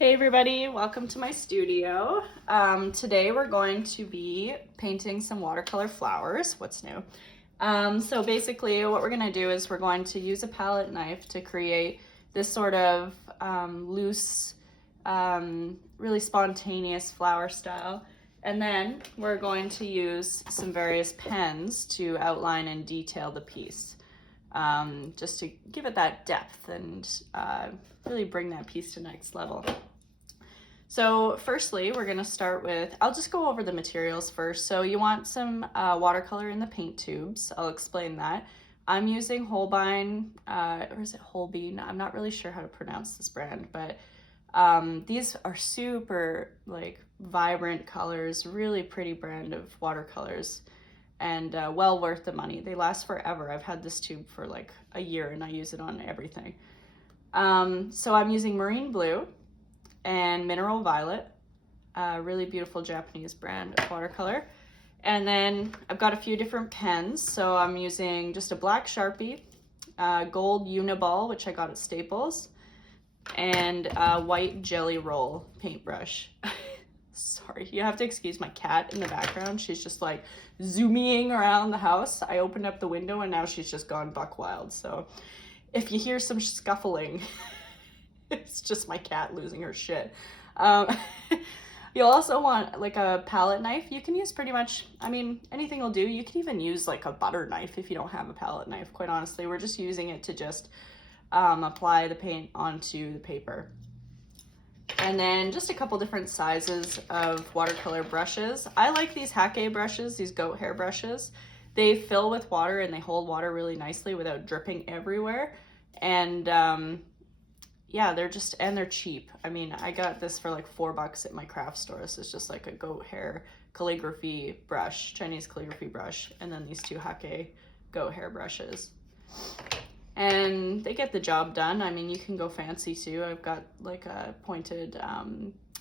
Hey everybody, welcome to my studio. Today we're going to be painting some watercolor flowers. What's new? So basically what we're going to do is we're going to use a palette knife to create this sort of loose, really spontaneous flower style. And then we're going to use some various pens to outline and detail the piece. Just to give it that depth and really bring that piece to next level. So firstly, we're gonna start with, I'll just go over the materials first. So you want some watercolor in the paint tubes. I'll explain that. I'm using Holbein, or is it Holbein? I'm not really sure how to pronounce this brand, but these are super like vibrant colors, really pretty brand of watercolors, and well worth the money. They last forever. I've had this tube for like a year and I use it on everything. So I'm using marine blue and mineral violet, a really beautiful Japanese brand of watercolor. And then I've got a few different pens. So I'm using just a black Sharpie, gold Uniball, which I got at Staples, and a white Jelly Roll paintbrush. Sorry, you have to excuse my cat in the background. She's just like zooming around the house. I opened up the window and now she's just gone buck wild. So if you hear some scuffling, it's just my cat losing her shit. You'll also want like a palette knife. You can use pretty much, I mean, anything will do. You can even use like a butter knife if you don't have a palette knife, quite honestly. We're just using it to just apply the paint onto the paper. And then just a couple different sizes of watercolor brushes. I like these hake brushes, these goat hair brushes. They fill with water and they hold water really nicely without dripping everywhere. And yeah, they're cheap. I mean, I got this for like $4 at my craft store. So it's just like a goat hair calligraphy brush, Chinese calligraphy brush, and then these two hake goat hair brushes. And they get the job done. I mean, you can go fancy too. I've got like a pointed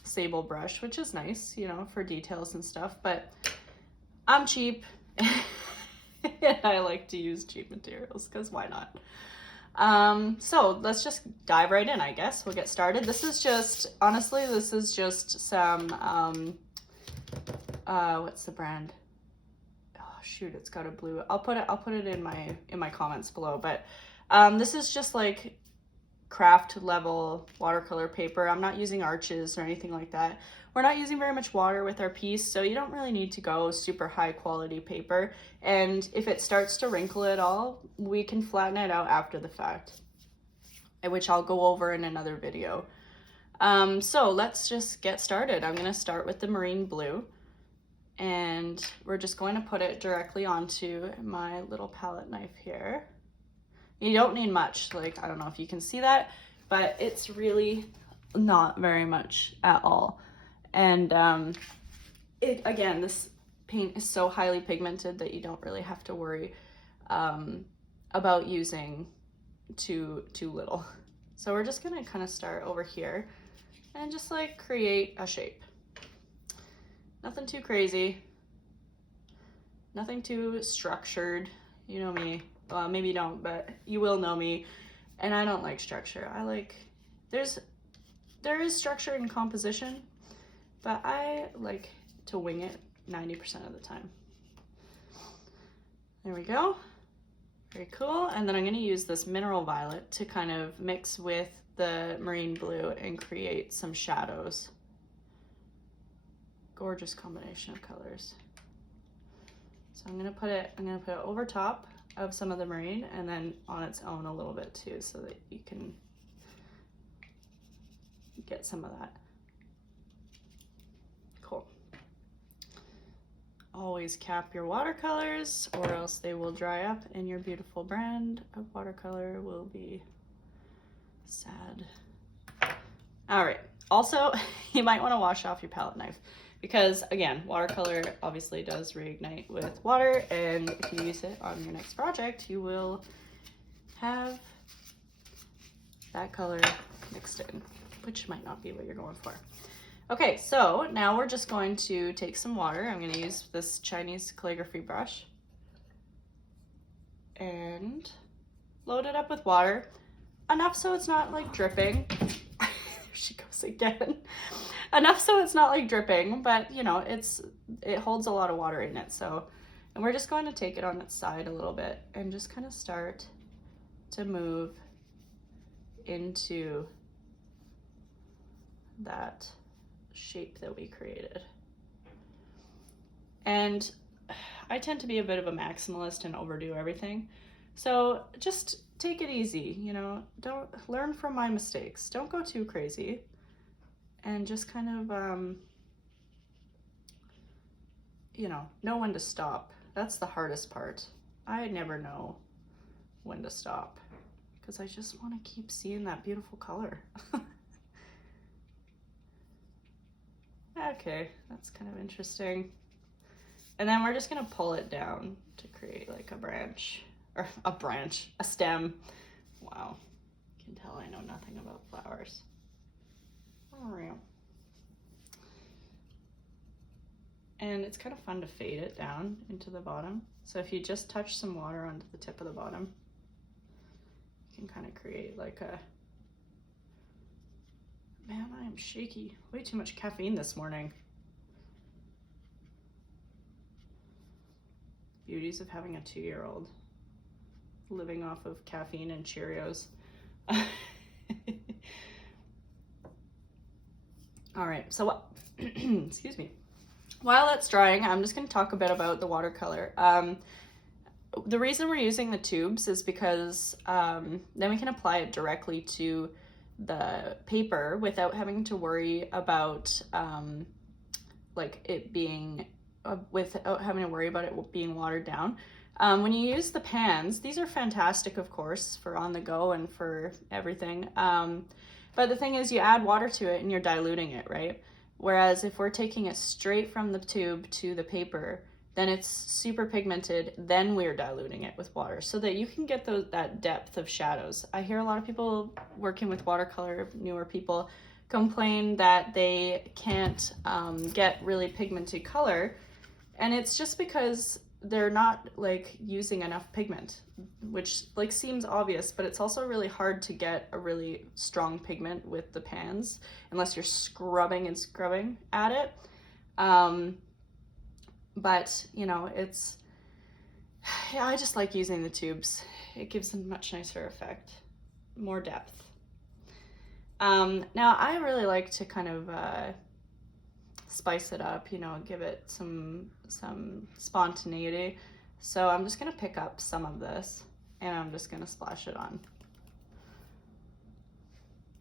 sable brush, which is nice, you know, for details and stuff, but I'm cheap and I like to use cheap materials because why not? So let's just dive right in, I guess. We'll get started. This is just, honestly, this is just some, what's the brand? Oh shoot, it's got a blue. I'll put it in my comments below, but, this is just like craft level watercolor paper. I'm not using arches or anything like that. We're not using very much water with our piece, so you don't really need to go super high quality paper. And if it starts to wrinkle at all, we can flatten it out after the fact, which I'll go over in another video. So let's just get started. I'm gonna start with the marine blue, and we're just going to put it directly onto my little palette knife here. You don't need much, like, I don't know if you can see that, but it's really not very much at all. And again, this paint is so highly pigmented that you don't really have to worry about using too little. So we're just gonna kind of start over here and just like create a shape. Nothing too crazy, nothing too structured. You know me. Well, maybe you don't, but you will know me. And I don't like structure. I like, there is structure in composition, but I like to wing it 90% of the time. There we go. Very cool. And then I'm going to use this mineral violet to kind of mix with the marine blue and create some shadows. Gorgeous combination of colors. So I'm going to put it over top of some of the marine and then on its own a little bit too, so that you can get some of that. Cool. Always cap your watercolors or else they will dry up and your beautiful brand of watercolor will be sad. All right, also you might want to wash off your palette knife, because again, watercolor obviously does reignite with water, and if you use it on your next project, you will have that color mixed in, which might not be what you're going for. Okay, so now we're just going to take some water. I'm going to use this Chinese calligraphy brush and load it up with water, enough so it's not like dripping. There's she goes again. Enough so it's not like dripping, but you know, it holds a lot of water in it. So, and we're just going to take it on its side a little bit and just kind of start to move into that shape that we created. And I tend to be a bit of a maximalist and overdo everything. So just take it easy, you know, don't learn from my mistakes. Don't go too crazy and just kind of, you know when to stop. That's the hardest part. I never know when to stop because I just want to keep seeing that beautiful color. Okay, that's kind of interesting. And then we're just gonna pull it down to create like a branch, or a stem. Wow, you can tell I know nothing about flowers. And it's kind of fun to fade it down into the bottom. So if you just touch some water onto the tip of the bottom, you can kind of create like a, man, I am shaky. Way too much caffeine this morning. Beauties of having a 2-year-old living off of caffeine and Cheerios. All right, so excuse me. While that's drying, I'm just going to talk a bit about the watercolor. The reason we're using the tubes is because then we can apply it directly to the paper without having to worry about like it being without having to worry about it being watered down. When you use the pans, these are fantastic, of course, for on the go and for everything. But the thing is, you add water to it and you're diluting it, right? Whereas if we're taking it straight from the tube to the paper, then it's super pigmented, then we're diluting it with water so that you can get that depth of shadows. I hear a lot of people working with watercolor, newer people, complain that they can't get really pigmented color, and it's just because they're not like using enough pigment, which like seems obvious, but it's also really hard to get a really strong pigment with the pans unless you're scrubbing and scrubbing at it. But you know, yeah, I just like using the tubes. It gives a much nicer effect, more depth. Now I really like to kind of spice it up, you know, give it some spontaneity. So I'm just gonna pick up some of this and I'm just gonna splash it on.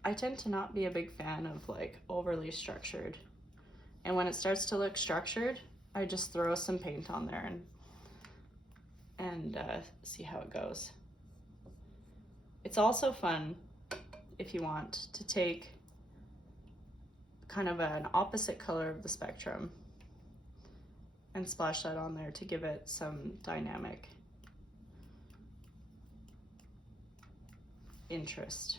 I tend to not be a big fan of like overly structured. And when it starts to look structured, I just throw some paint on there and see how it goes. It's also fun if you want to take kind of an opposite color of the spectrum and splash that on there to give it some dynamic interest.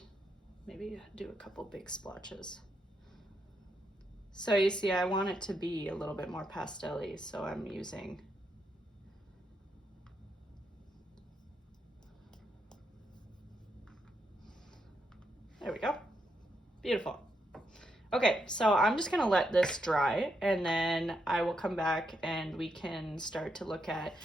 Maybe do a couple big splotches. So you see, I want it to be a little bit more pastel-y, so I'm using there we go. Beautiful. Okay, so I'm just gonna let this dry and then I will come back and we can start to look at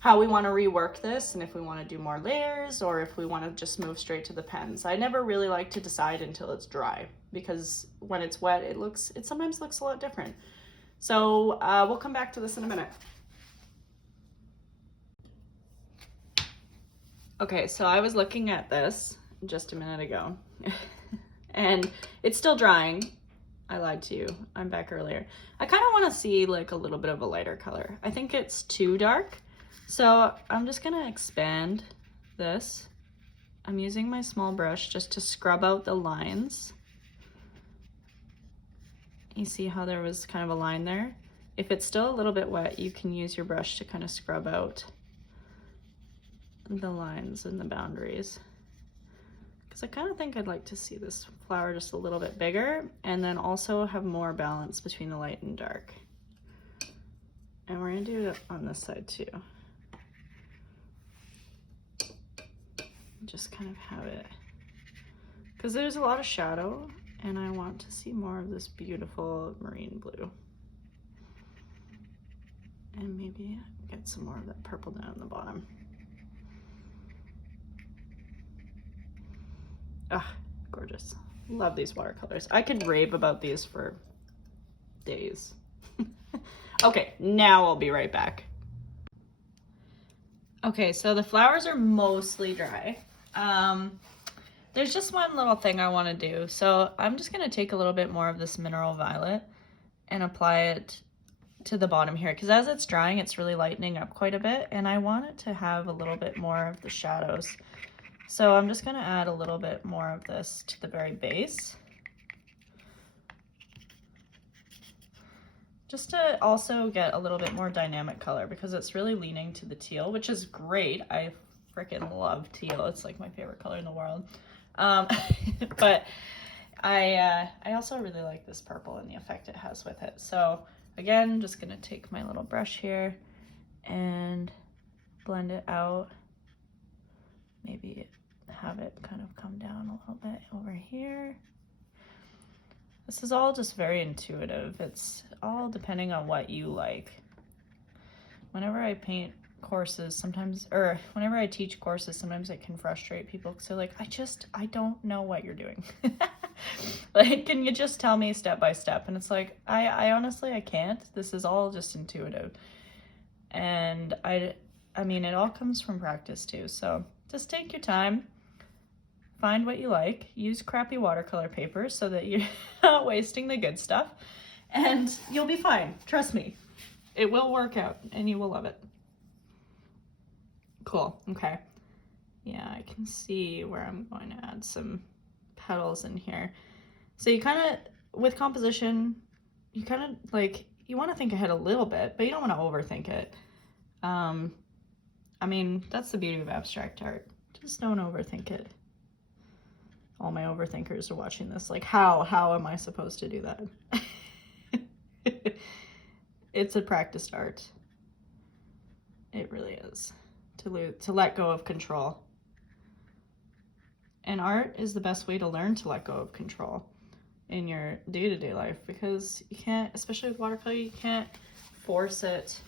how we want to rework this and if we want to do more layers or if we want to just move straight to the pens. I never really like to decide until it's dry because when it's wet, it sometimes looks a lot different. So we'll come back to this in a minute. Okay, so I was looking at this just a minute ago and it's still drying. I lied to you, I'm back earlier. I kind of want to see like a little bit of a lighter color. I think it's too dark. So I'm just gonna expand this. I'm using my small brush just to scrub out the lines. You see how there was kind of a line there? If it's still a little bit wet, you can use your brush to kind of scrub out the lines and the boundaries. Because I kind of think I'd like to see this flower just a little bit bigger and then also have more balance between the light and dark. And we're gonna do it on this side too. Just kind of have it, because there's a lot of shadow And I want to see more of this beautiful marine blue. And maybe get some more of that purple down the bottom. Ah, gorgeous. Love these watercolors. I could rave about these for days. Okay, now I'll be right back. Okay, so the flowers are mostly dry. There's just one little thing I want to do. So I'm just going to take a little bit more of this mineral violet and apply it to the bottom here, because as it's drying, it's really lightening up quite a bit, and I want it to have a little bit more of the shadows. So I'm just going to add a little bit more of this to the very base, just to also get a little bit more dynamic color, because it's really leaning to the teal, which is great. I freaking love teal. It's like my favorite color in the world. But I also really like this purple and the effect it has with it. So again, just gonna take my little brush here and blend it out. Maybe have it kind of come down a little bit over here. This is all just very intuitive. It's all depending on what you like. Whenever I paint courses sometimes, or whenever I teach courses, sometimes it can frustrate people because they're like, I don't know what you're doing. Like, can you just tell me step by step? And it's like, I honestly, I can't. This is all just intuitive. And I mean, it all comes from practice too. So just take your time, find what you like, use crappy watercolor paper so that you're not wasting the good stuff, and you'll be fine. Trust me, it will work out and you will love it. Cool, okay. Yeah, I can see where I'm going to add some petals in here. So you kind of, with composition, you kind of like, you want to think ahead a little bit, but you don't want to overthink it. I mean, that's the beauty of abstract art. Just don't overthink it. All my overthinkers are watching this like, how am I supposed to do that? It's a practiced art. It really is. To let go of control. And art is the best way to learn to let go of control in your day-to-day life, because you can't, especially with watercolor, you can't force it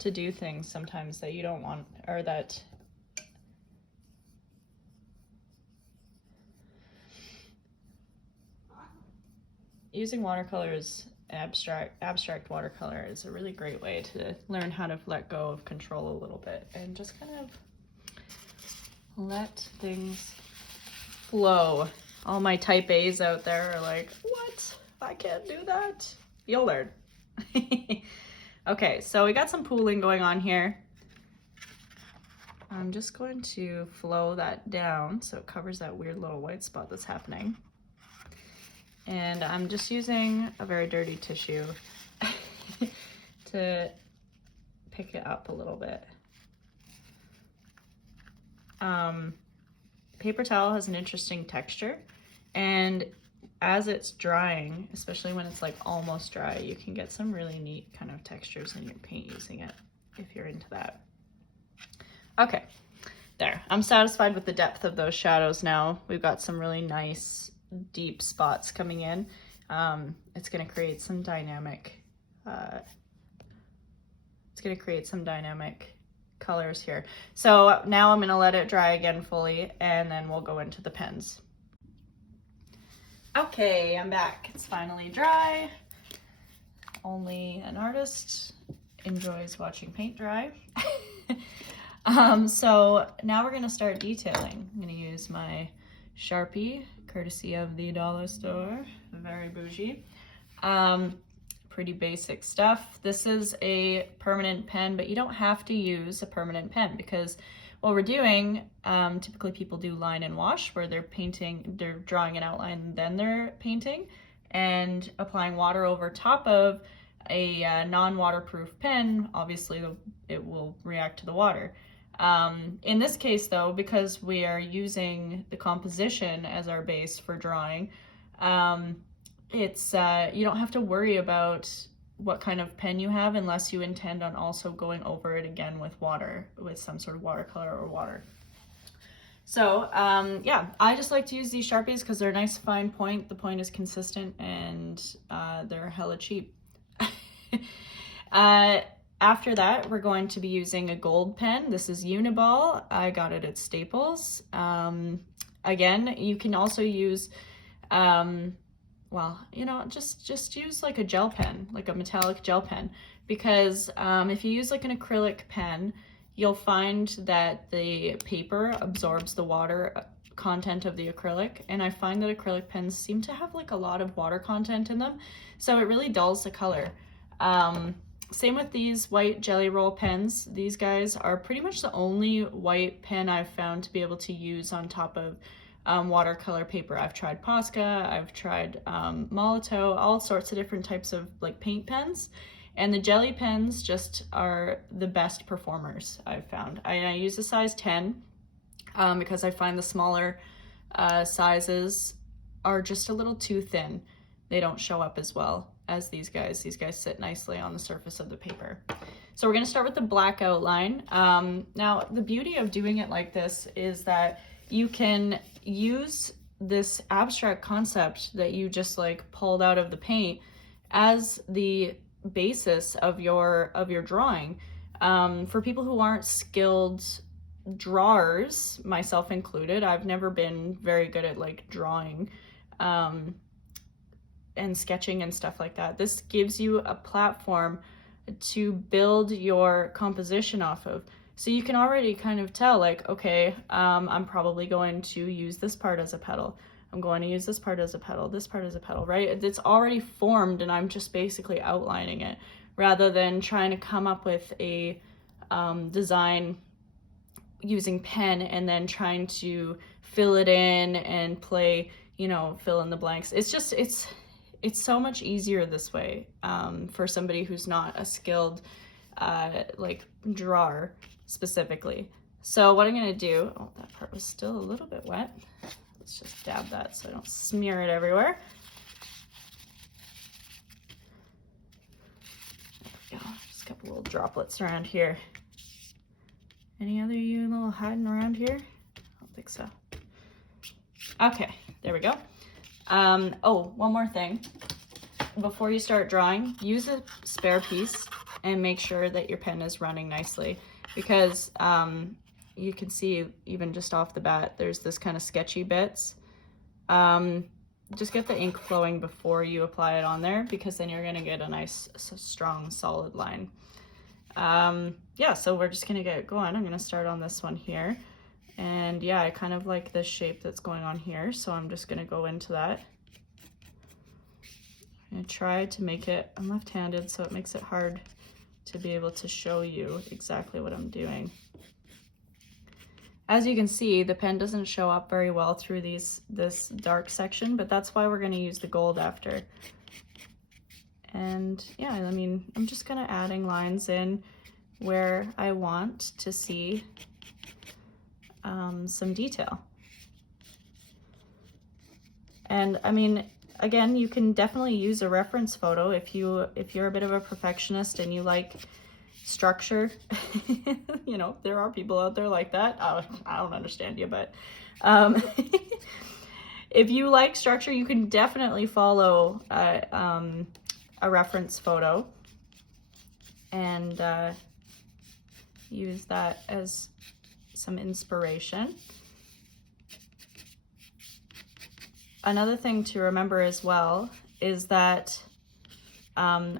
to do things sometimes that you don't want, or that using watercolors, abstract watercolor is a really great way to learn how to let go of control a little bit and just kind of let things flow. All my type A's out there are like, what? I can't do that. You'll learn. Okay, so we got some pooling going on here. I'm just going to flow that down so it covers that weird little white spot that's happening. And I'm just using a very dirty tissue to pick it up a little bit. Paper towel has an interesting texture, and as it's drying, especially when it's like almost dry, you can get some really neat kind of textures in your paint using it, if you're into that. Okay, there. I'm satisfied with the depth of those shadows now. We've got some really nice deep spots coming in. It's going to create some dynamic colors here. So now I'm going to let it dry again fully, and then we'll go into the pens. Okay, I'm back. It's finally dry. Only an artist enjoys watching paint dry. So now we're going to start detailing. I'm going to use my Sharpie, courtesy of the dollar store, very bougie. Pretty basic stuff. This is a permanent pen, but you don't have to use a permanent pen, because what we're doing, typically people do line and wash, where they're drawing an outline and then they're painting and applying water over top of a non-waterproof pen. Obviously it will react to the water. In this case though, because we are using the composition as our base for drawing, you don't have to worry about what kind of pen you have, unless you intend on also going over it again with water, with some sort of watercolor or water. So yeah, I just like to use these Sharpies because they're a nice fine point. The point is consistent, and they're hella cheap. After that, we're going to be using a gold pen. This is Uniball. I got it at Staples. Again, you can also use, well, you know, just use like a gel pen, like a metallic gel pen, because if you use like an acrylic pen, you'll find that the paper absorbs the water content of the acrylic, and I find that acrylic pens seem to have like a lot of water content in them, so it really dulls the color. Same with these white jelly roll pens. These guys are pretty much the only white pen I've found to be able to use on top of watercolor paper. I've tried Posca, I've tried Molotow, all sorts of different types of like paint pens. And the jelly pens just are the best performers I've found. I use a size 10 because I find the smaller sizes are just a little too thin. They don't show up as well as these guys. These guys sit nicely on the surface of the paper. So we're gonna start with the black outline. Now, the beauty of doing it like this is that you can use this abstract concept that you just like pulled out of the paint as the basis of your drawing. For people who aren't skilled drawers, myself included, I've never been very good at like drawing and sketching and stuff like that. This gives you a platform to build your composition off of. So you can already kind of tell like, okay, I'm probably going to use this part as a petal. I'm going to use this part as a petal, this part as a petal, right? It's already formed and I'm just basically outlining it rather than trying to come up with a design using pen and then trying to fill it in and play, you know, fill in the blanks. It's just, it's so much easier this way for somebody who's not a skilled like drawer specifically. So what I'm gonna do, oh, that part was still a little bit wet. Let's just dab that so I don't smear it everywhere. There we go, just a couple little droplets around here. Any other you little hiding around here? I don't think so. Okay, there we go. Oh, one more thing. Before you start drawing, use a spare piece and make sure that your pen is running nicely, because you can see even just off the bat, there's this kind of sketchy bits. Just get the ink flowing before you apply it on there, because then you're gonna get a nice, strong, solid line. Yeah, so we're just gonna get going. I'm gonna start on this one here. And yeah, I kind of like this shape that's going on here, so I'm just gonna go into that. I'm gonna try to make it, I'm left-handed, so it makes it hard to be able to show you exactly what I'm doing. As you can see, the pen doesn't show up very well through this dark section, but that's why we're gonna use the gold after. And yeah, I mean, I'm just kind of adding lines in where I want to see some detail. And I mean, again, you can definitely use a reference photo if you're a bit of a perfectionist and you like structure. You know, there are people out there like that. I don't understand you, but if you like structure, you can definitely follow a reference photo and use that as some inspiration. Another thing to remember as well is that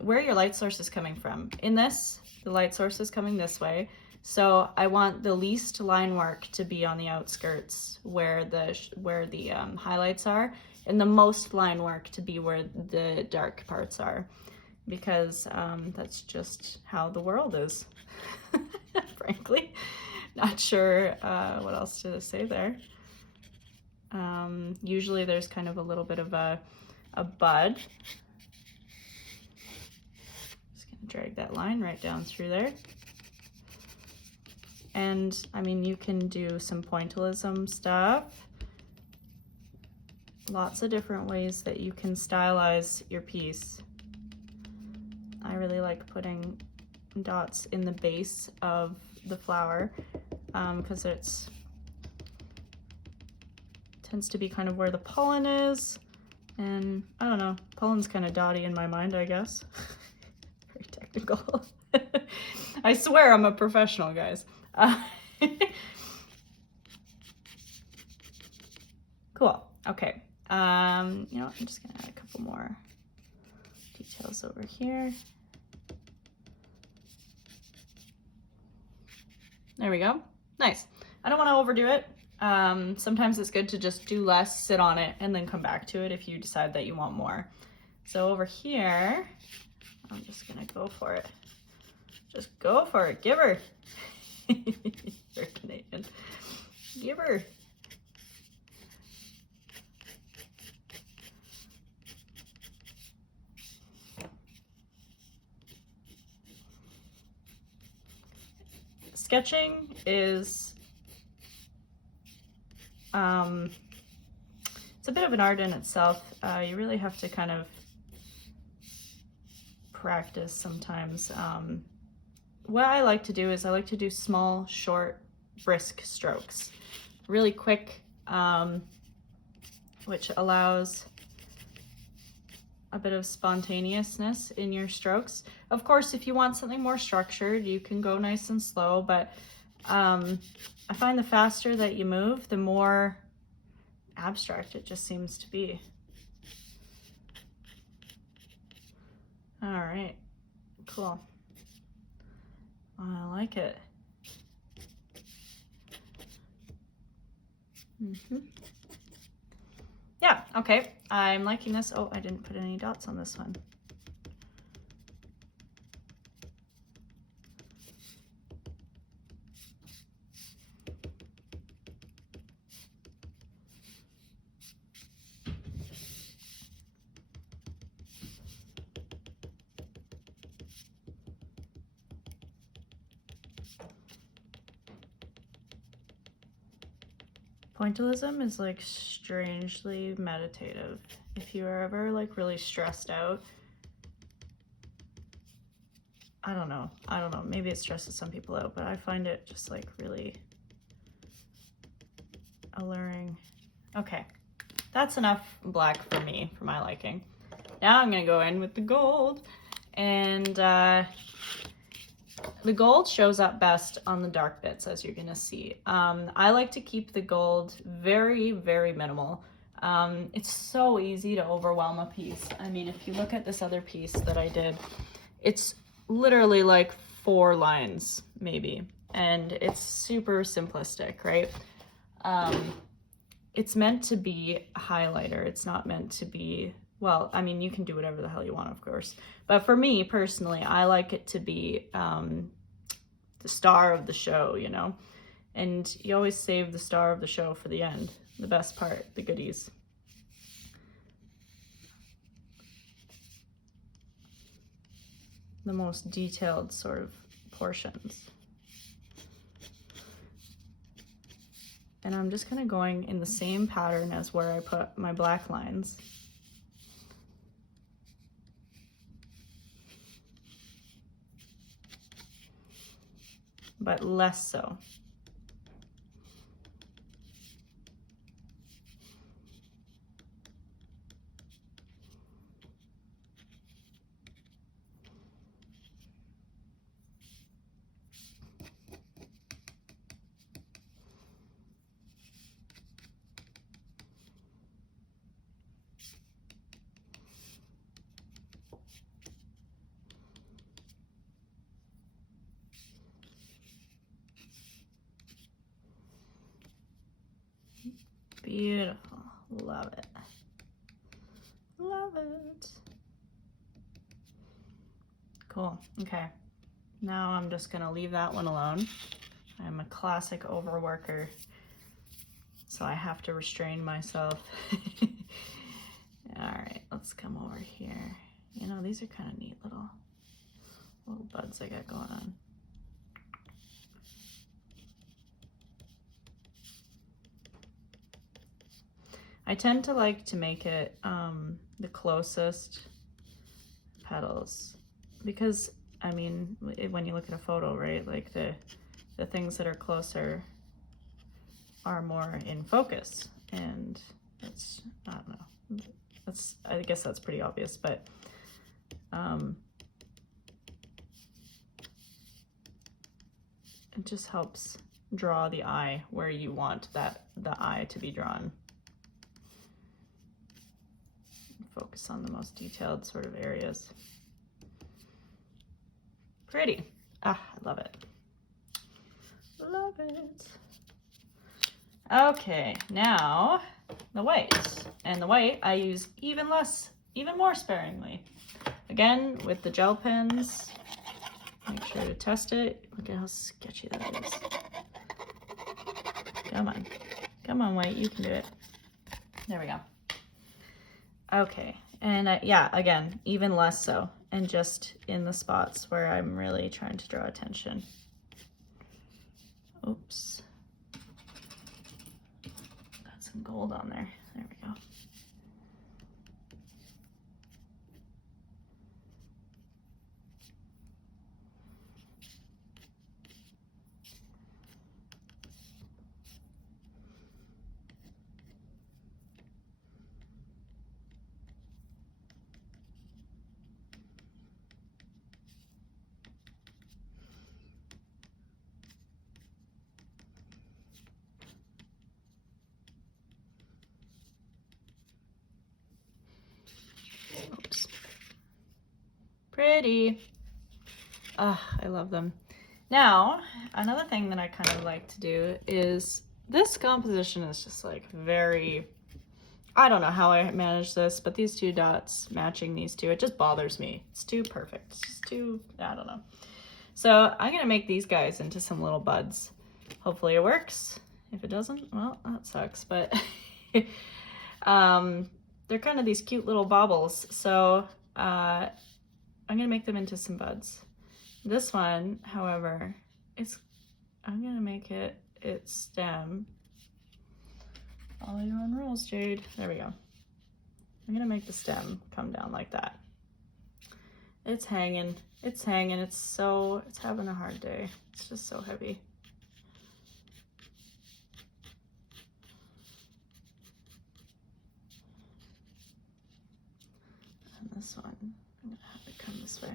where your light source is coming from. In this, the light source is coming this way, so I want the least line work to be on the outskirts where the highlights are, and the most line work to be where the dark parts are, because that's just how the world is. Frankly, not sure what else to say there. Usually there's kind of a little bit of a bud. Just gonna drag that line right down through there. And I mean, you can do some pointillism stuff. Lots of different ways that you can stylize your piece. I really like putting dots in the base of the flower because it's tends to be kind of where the pollen is. And I don't know, pollen's kind of dotty in my mind, I guess. Very technical. I swear I'm a professional, guys. Cool. Okay. You know, I'm just gonna add a couple more details over here. There we go. Nice. I don't want to overdo it. Sometimes it's good to just do less, sit on it, and then come back to it if you decide that you want more. So over here, I'm just gonna go for it. Just go for it. Give her. You're Canadian. Give her. Sketching is it's a bit of an art in itself. You really have to kind of practice sometimes. What I like to do is I like to do small, short, brisk strokes, really quick, which allows a bit of spontaneousness in your strokes. Of course, if you want something more structured, you can go nice and slow, but I find the faster that you move, the more abstract it just seems to be. All right, cool. I like it. Yeah, okay, I'm liking this. Oh, I didn't put any dots on this one. Pointillism is like strangely meditative. If you are ever like really stressed out, I don't know, maybe it stresses some people out, but I find it just like really alluring. Okay, that's enough black for me, for my liking. Now I'm gonna go in with the gold, and the gold shows up best on the dark bits, as you're gonna see. I like to keep the gold very, very minimal. It's so easy to overwhelm a piece. I mean, if you look at this other piece that I did, it's literally like 4 lines, maybe, and it's super simplistic, right? It's meant to be a highlighter. It's not meant to be, well, I mean, you can do whatever the hell you want, of course. But for me, personally, I like it to be the star of the show, you know? And you always save the star of the show for the end, the best part, the goodies. The most detailed sort of portions. And I'm just kind of going in the same pattern as where I put my black lines. But less so. Beautiful. Love it. Love it. Cool. Okay. Now I'm just going to leave that one alone. I'm a classic overworker, so I have to restrain myself. All right, let's come over here. You know, these are kind of neat little buds I got going on. I tend to like to make it the closest petals, because I mean, when you look at a photo, right, like the things that are closer are more in focus and that's, I don't know, that's, I guess that's pretty obvious, but it just helps draw the eye where you want the eye to be drawn. Focus on the most detailed sort of areas. Pretty. Ah, I love it. Love it. Okay, now the white. And the white I use even more sparingly. Again, with the gel pens, make sure to test it. Look at how sketchy that is. Come on. Come on, white, you can do it. There we go. Okay, and yeah, again, even less so, and just in the spots where I'm really trying to draw attention. Oops. Got some gold on there. There we go. Oops. Pretty. Ah, I love them. Now, another thing that I kind of like to do is, this composition is just like very, I don't know how I manage this, but these two dots matching these two, it just bothers me. It's too perfect. It's just too, I don't know. So I'm gonna make these guys into some little buds. Hopefully it works. If it doesn't, well, that sucks, but they're kind of these cute little baubles. So I'm gonna make them into some buds. This one, however, I'm gonna make it its stem. Follow your own rules, Jade. There we go. I'm gonna make the stem come down like that. It's hanging, it's hanging, it's having a hard day. It's just so heavy. And this one, I'm gonna have it come this way.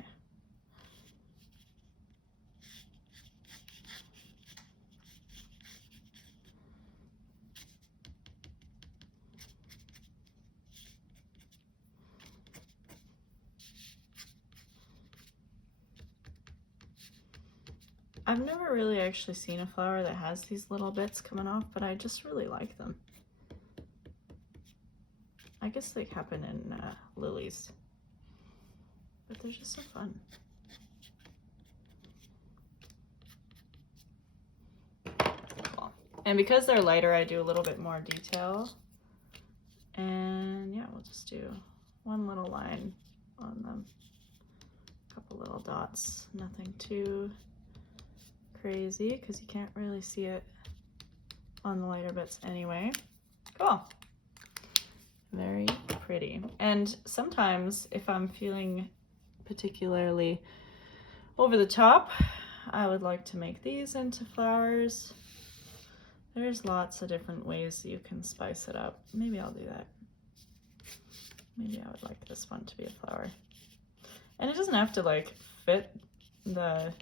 I've never really actually seen a flower that has these little bits coming off, but I just really like them. I guess they happen in lilies, but they're just so fun. Cool. And because they're lighter, I do a little bit more detail. And yeah, we'll just do one little line on them. A couple little dots, nothing too crazy because you can't really see it on the lighter bits anyway. Cool. Very pretty. And sometimes if I'm feeling particularly over the top, I would like to make these into flowers. There's lots of different ways you can spice it up. Maybe I'll do that. Maybe I would like this one to be a flower. And it doesn't have to like fit the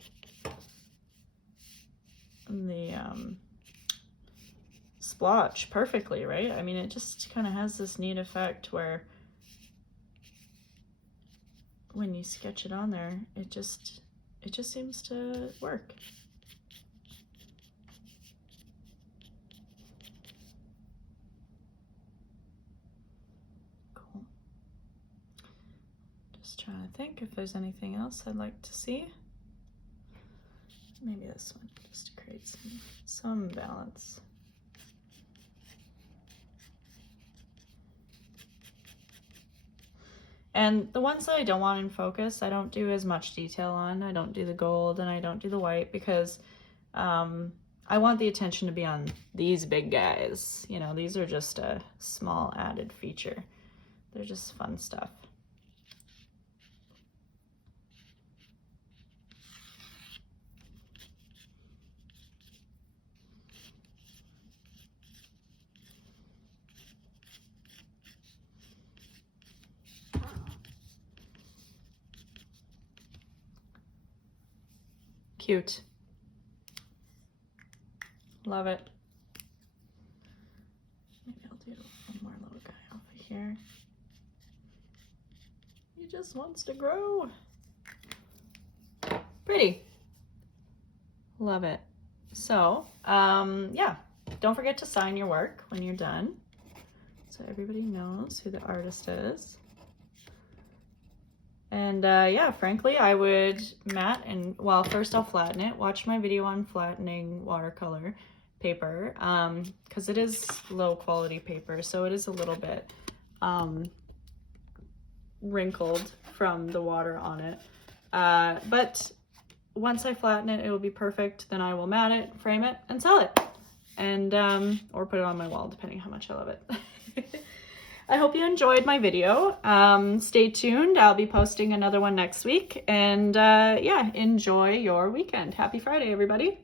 splotch perfectly, right? I mean, it just kind of has this neat effect where when you sketch it on there, it just seems to work. Cool. Just trying to think if there's anything else I'd like to see. Maybe this one, just to create some balance. And the ones that I don't want in focus, I don't do as much detail on. I don't do the gold and I don't do the white because I want the attention to be on these big guys. You know, these are just a small added feature. They're just fun stuff. cute. Love it. Maybe I'll do one more little guy over here. He just wants to grow. Pretty. Love it. So, yeah, don't forget to sign your work when you're done, so everybody knows who the artist is. And yeah, frankly, I would mat and, well, first I'll flatten it. Watch my video on flattening watercolor paper, because it is low quality paper, so it is a little bit wrinkled from the water on it. But once I flatten it, it will be perfect. Then I will mat it, frame it, and sell it. And, or put it on my wall, depending how much I love it. I hope you enjoyed my video. Stay tuned. I'll be posting another one next week. And yeah, enjoy your weekend. Happy Friday, everybody.